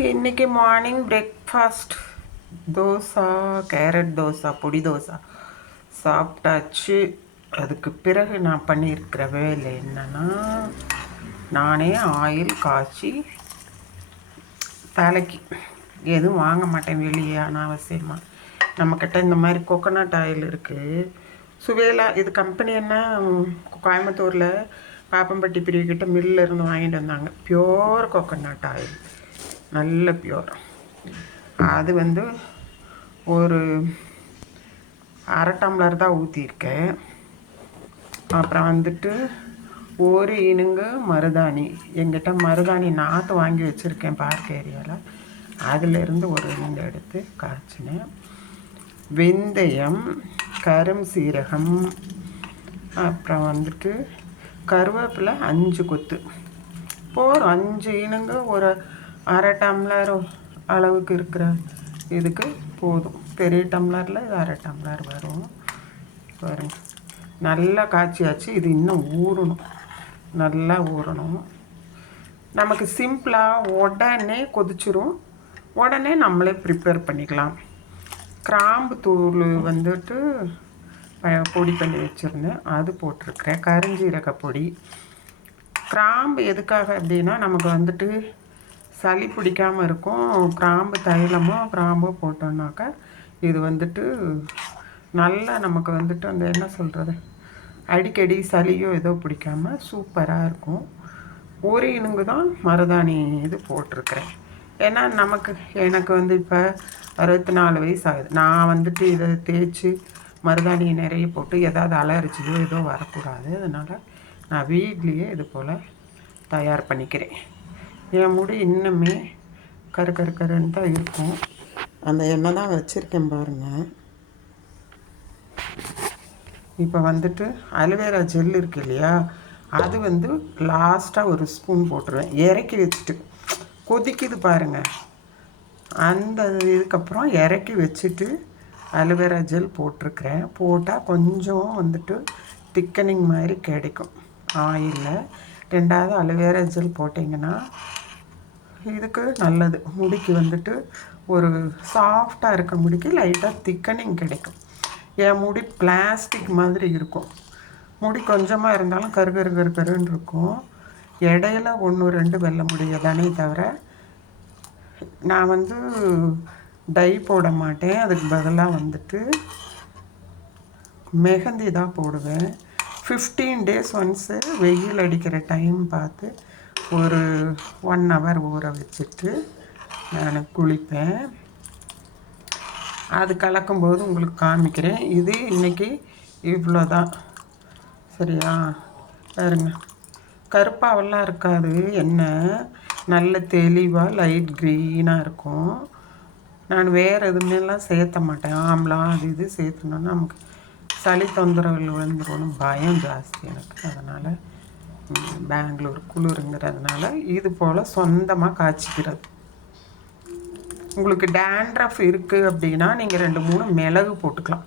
இன்றைக்கி morning breakfast dosa, carrot dosa, பொடி தோசை சாப்பிட்டாச்சு. அதுக்கு பிறகு நான் பண்ணியிருக்கிற வேலை என்னென்னா, நானே ஆயில் காய்ச்சி தலைக்கு எதுவும் வாங்க மாட்டேன் வெளியே அனாவசியமாக. நம்மக்கிட்ட இந்த மாதிரி கோகோனட் ஆயில் இருக்குது. சுவேலா இது கம்பெனி என்ன, கோயம்புத்தூரில் பாப்பம்பட்டி பிரிவுக்கிட்ட மில்லில் இருந்து வாங்கிட்டு வந்தாங்க. பியோர் கோகோனட் ஆயில், நல்ல பியோர். அது வந்து ஒரு அரை டம்ளர் தான் ஊற்றிருக்கேன். அப்புறம் வந்துட்டு ஒரு இனுங்கு மருதாணி, எங்கிட்ட மருதாணி நாற்று வாங்கி வச்சுருக்கேன் பார்க் ஏரியாவில், அதிலிருந்து ஒரு இனுங்கு எடுத்து காய்ச்சினேன். வெந்தயம், கரும் சீரகம், அப்புறம் வந்துட்டு கருவேப்பிலை 5 கொத்து போதும். 5 இனுங்கு ஒரு அரை டம்ளர் அளவுக்கு இருக்கிற இதுக்கு போதும். பெரிய டம்ளரில் இது அரை டம்ளர் வரும் பாருங்க. நல்லா காய்ச்சியாச்சு. இது இன்னும் ஊறணும், நல்லா ஊறணும். நமக்கு சிம்பிளாக உடனே கொதிச்சிரும், உடனே நம்மளே ப்ரிப்பேர் பண்ணிக்கலாம். கிராம்பு தூள் வந்துட்டு பொடி பண்ணி வச்சுருந்தேன், அது போட்டிருக்கிறேன். கருஞ்சீரக பொடி. கிராம்பு எதுக்காக அப்படின்னா, நமக்கு வந்துட்டு சளி பிடிக்காமல் இருக்கும். கிராம்பு தைலமோ கிராம்போ போட்டோம்னாக்கா இது வந்துட்டு நல்லா நமக்கு வந்துட்டு அந்த என்ன சொல்கிறது, அடிக்கடி சளியோ ஏதோ பிடிக்காமல் சூப்பராக இருக்கும். ஒரு இனுங்கு தான் மருதாணி இது போட்டிருக்கிறேன். ஏன்னா எனக்கு வந்து இப்போ 64 வயசு ஆகுது. நான் வந்துட்டு இதை தேய்ச்சி மருதாணியை நிறைய போட்டு ஏதாவது அலர்ஜியோ ஏதோ வரக்கூடாது. அதனால் நான் வீட்லேயே இது போல் தயார் பண்ணிக்கிறேன். என் முடி இன்னுமே கருன்னு தான் இருக்கும். அந்த எண்ணெய் தான் வச்சுருக்கேன் பாருங்கள். இப்போ வந்துட்டு அலோவேரா ஜெல் இருக்குது இல்லையா, அது வந்து லாஸ்ட்டாக ஒரு ஸ்பூன் போட்டுருவேன். இறக்கி வச்சுட்டு கொதிக்குது பாருங்கள், அந்த இதுக்கப்புறம் இறக்கி வச்சுட்டு அலோவேரா ஜெல் போட்டிருக்கிறேன். போட்டால் கொஞ்சம் வந்துட்டு திக்கனிங் மாதிரி கிடைக்கும் ஆயிலில். 2வது அலோவேரா ஜெல் போட்டிங்கன்னா இதுக்கு நல்லது. முடிக்கு வந்துட்டு ஒரு சாஃப்டாக இருக்க முடிக்கு லைட்டாக திக்கனிங் கிடைக்கும். என் முடி பிளாஸ்டிக் மாதிரி இருக்கும். முடி கொஞ்சமாக இருந்தாலும் கருன்னு இருக்கும். இடையில 1-2 வெள்ளை முடிய தானே தவிர நான் வந்து டை போட மாட்டேன். அதுக்கு பதிலாக வந்துட்டு மெஹந்தி தான் போடுவேன். 15 டேஸ் ஒன்ஸு வெயில் அடிக்கிற டைம் பார்த்து ஒரு 1 ஹவர் ஊற வச்சுட்டு நான் குளிப்பேன். அது கலக்கும்போது உங்களுக்கு காமிக்கிறேன். இது இன்றைக்கி இவ்வளோ தான், சரியா? பாருங்க, கருப்பாவெல்லாம் இருக்காது, எண்ணெய் நல்ல தெளிவாக லைட் க்ரீனாக இருக்கும். நான் வேறு எதுவுமேலாம் சேர்த்த மாட்டேன். ஆம்லாம் அது இது சேர்த்துனோன்னா நமக்கு சளி தொந்தரவுகள் வந்துடும், பயம் ஜாஸ்தி எனக்கு. அதனால் பெங்களூர் குளிருங்கிறதுனால இது போல் சொந்தமாக காய்ச்சிக்கிறது. உங்களுக்கு டேண்ட்ரஃப் இருக்குது அப்படின்னா நீங்கள் 2-3 மிளகு போட்டுக்கலாம்.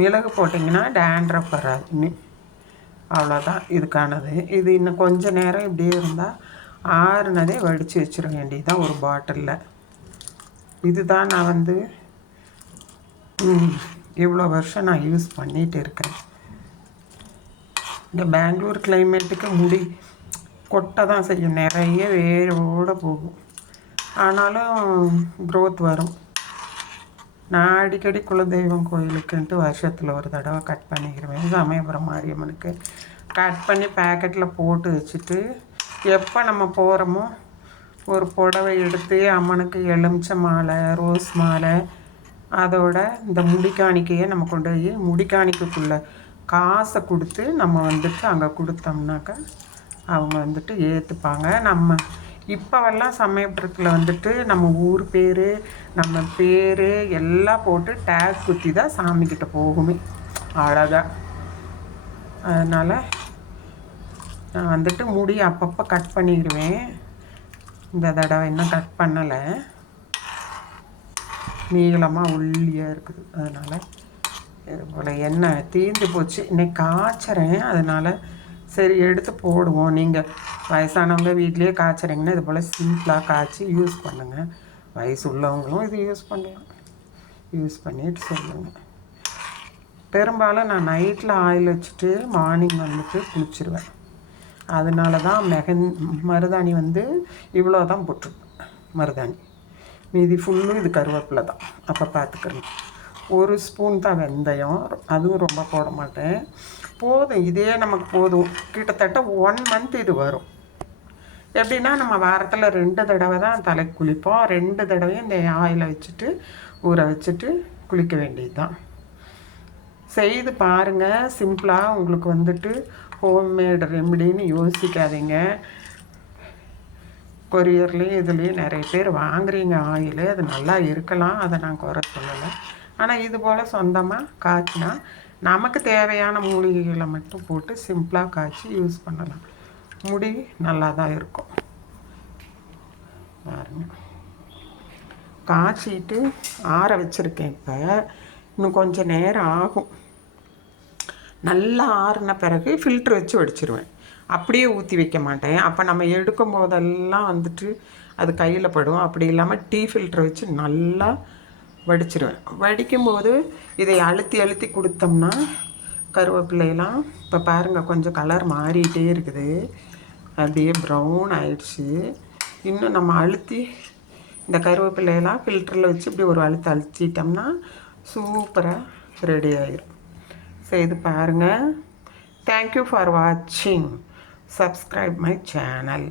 மிளகு போட்டிங்கன்னா டேண்ட்ரஃப் வராது. அவ்வளோதான் இதுக்கானது. இது இன்னும் கொஞ்சம் நேரம் இப்படியே இருந்தால் ஆறுனதே வடித்து வச்சிட வேண்டியதுதான் ஒரு பாட்டிலில். இதுதான் நான் வந்து இவ்வளோ வருஷம் நான் யூஸ் பண்ணிகிட்டு இருக்கிறேன். இந்த பெங்களூர் கிளைமேட்டுக்கு முடி கொட்டை தான் செய்யும், நிறைய வேரோடு போகும். ஆனாலும் க்ரோத் வரும். நான் அடிக்கடி குலதெய்வம் கோயிலுக்குன்ட்டு வருஷத்தில் ஒரு தடவை கட் பண்ணிக்கிடுவேன். சமயபுரம் மாரியம்மனுக்கு கட் பண்ணி பேக்கெட்டில் போட்டு வச்சுட்டு, எப்போ நம்ம போகிறோமோ ஒரு புடவை எடுத்து அம்மனுக்கு எலுமிச்சை மாலை, ரோஸ் மாலை, அதோட இந்த முடிக்காணிக்கையை நம்ம கொண்டு போய் முடிக்காணிக்கைக்குள்ளே காசை கொடுத்து நம்ம வந்துட்டு அங்கே கொடுத்தோம்னாக்கா அவங்க வந்துட்டு ஏற்றுப்பாங்க. நம்ம இப்போவெல்லாம் சமயபுரத்தில் வந்துட்டு நம்ம ஊர் பேர், நம்ம பேர் எல்லாம் போட்டு டேக் குத்தி தான் சாமிக்கிட்ட போகுமே அழகாக. அதனால் நான் வந்துட்டு முடி அப்பப்போ கட் பண்ணிடுவேன். இந்த தடவை இன்னும் கட் பண்ணலை, நீளமாக ஒல்லியாக இருக்குது. அதனால் இது போல் எண்ணெய் தீர்ந்து போச்சு. இன்னைக்கு காய்ச்சறேன், அதனால் சரி எடுத்து போடுவோம். நீங்கள் வயசானவங்க வீட்லேயே காய்ச்சறீங்கன்னா இது போல் சிம்பிளாக காய்ச்சி யூஸ் பண்ணுங்கள். வயசு உள்ளவங்களும் இது யூஸ் பண்ணலாம். யூஸ் பண்ணிட்டு சொல்லுங்கள். பெரும்பாலும் நான் நைட்டில் ஆயில் வச்சுட்டு மார்னிங் வந்துட்டு குளிச்சிடுவேன். அதனால தான் மருதாணி வந்து இவ்வளோ தான் போட்டிருப்பேன். மருதாணி மீதி ஃபுல்லும் இது கருவேப்பிலை தான். அப்போ பார்த்துக்கிறேன். 1 ஸ்பூன் தான் வெந்தயம், அதுவும் ரொம்ப போட மாட்டேன். போதும், இதே நமக்கு போதும். கிட்டத்தட்ட 1 மந்த் இது வரும். எப்படின்னா நம்ம வாரத்தில் 2 தடவை தான் தலைக்கு குளிப்போம். 2 தடவையும் இந்த ஆயிலை வச்சுட்டு ஊற வச்சுட்டு குளிக்க வேண்டியது தான். செய்து பாருங்கள். சிம்பிளாக உங்களுக்கு வந்துட்டு ஹோம்மேட் ரெமெடின்னு யோசிக்காதீங்க. கொரியர்லேயும் இதுலேயும் நிறைய பேர் வாங்குறீங்க ஆயில். அது நல்லா இருக்கலாம், அதை நான் குறை சொல்லலை. ஆனால் இது போல் சொந்தமாக காய்ச்சினா நமக்கு தேவையான மூலிகைகளை மட்டும் போட்டு சிம்பிளாக காய்ச்சி யூஸ் பண்ணலாம். முடி நல்லா தான் இருக்கும். பாருங்க, காய்ச்சிட்டு ஆற வச்சுருக்கேன். இப்போ இன்னும் கொஞ்சம் நேரம் ஆகும். நல்லா ஆறின பிறகு ஃபில்ட்ரு வச்சு வடிச்சிருவேன். அப்படியே ஊற்றி வைக்க மாட்டேன். அப்போ நம்ம எடுக்கும் போதெல்லாம் வந்துட்டு அது கையில் படும். அப்படி இல்லாமல் டீ ஃபில்ட்ரு வச்சு நல்லா வடிச்சிருவேன். வடிக்கும்போது இதை அழுத்தி அழுத்தி கொடுத்தோம்னா கருவேப்பிலையெல்லாம் இப்போ பாருங்கள் கொஞ்சம் கலர் மாறிட்டே இருக்குது. அப்படியே ப்ரௌன் ஆயிடுச்சு. இன்னும் நம்ம அழுத்தி இந்த கருவேப்பிலையெல்லாம் ஃபில்டரில் வச்சு இப்படி ஒரு அழுத்திட்டோம்னா சூப்பராக ரெடி ஆயிடும். செய்து பாருங்கள். தேங்க்யூ ஃபார் வாட்சிங். Subscribe my channel.